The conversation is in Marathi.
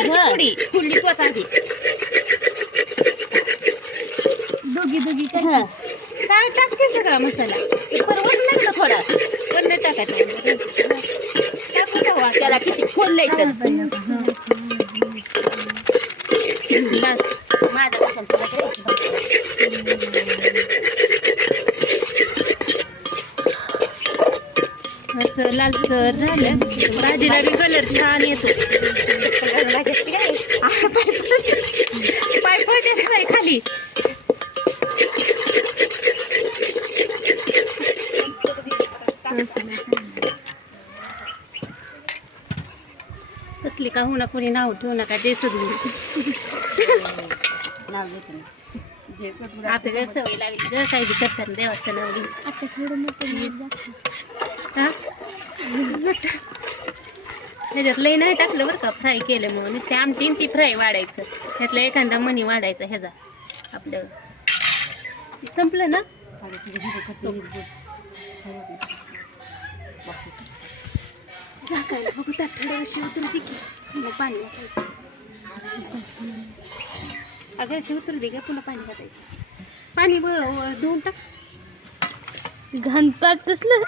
थोडी फुडली तोच आधी दोघी हा काय टाकते सगळा मसाला परवत नाही का थोडा पण नाही टाकायचा टाकू द्यावा त्याला किती खोललंय तर बस माझं कशाला तुला करायची असं लालसर झालं भाजीला बी कलर छान येतो पाय पडते नाही खाली कसली का होणार कोणी नाव ठेवू नका जे सदगुरू आपल्याला सवय लागली ग काही बी करताना देवाचं नाव घ्यायचं आता थोडं मोठं ह्याच्यात लई नाही टाकलं बरं का फ्राय केलं मग नुसते आमटी ती फ्राय वाढायचं त्यातलं एखादा मणी वाढायचा ह्याचा आपलं संपलं ना झाकायला बघू त्या थोडं शिवतून मग पाणी घालायचं अगं शिवतून दे का पुन्हा पाणी घालायचं पाणी धुवून टाक घालतात तसलं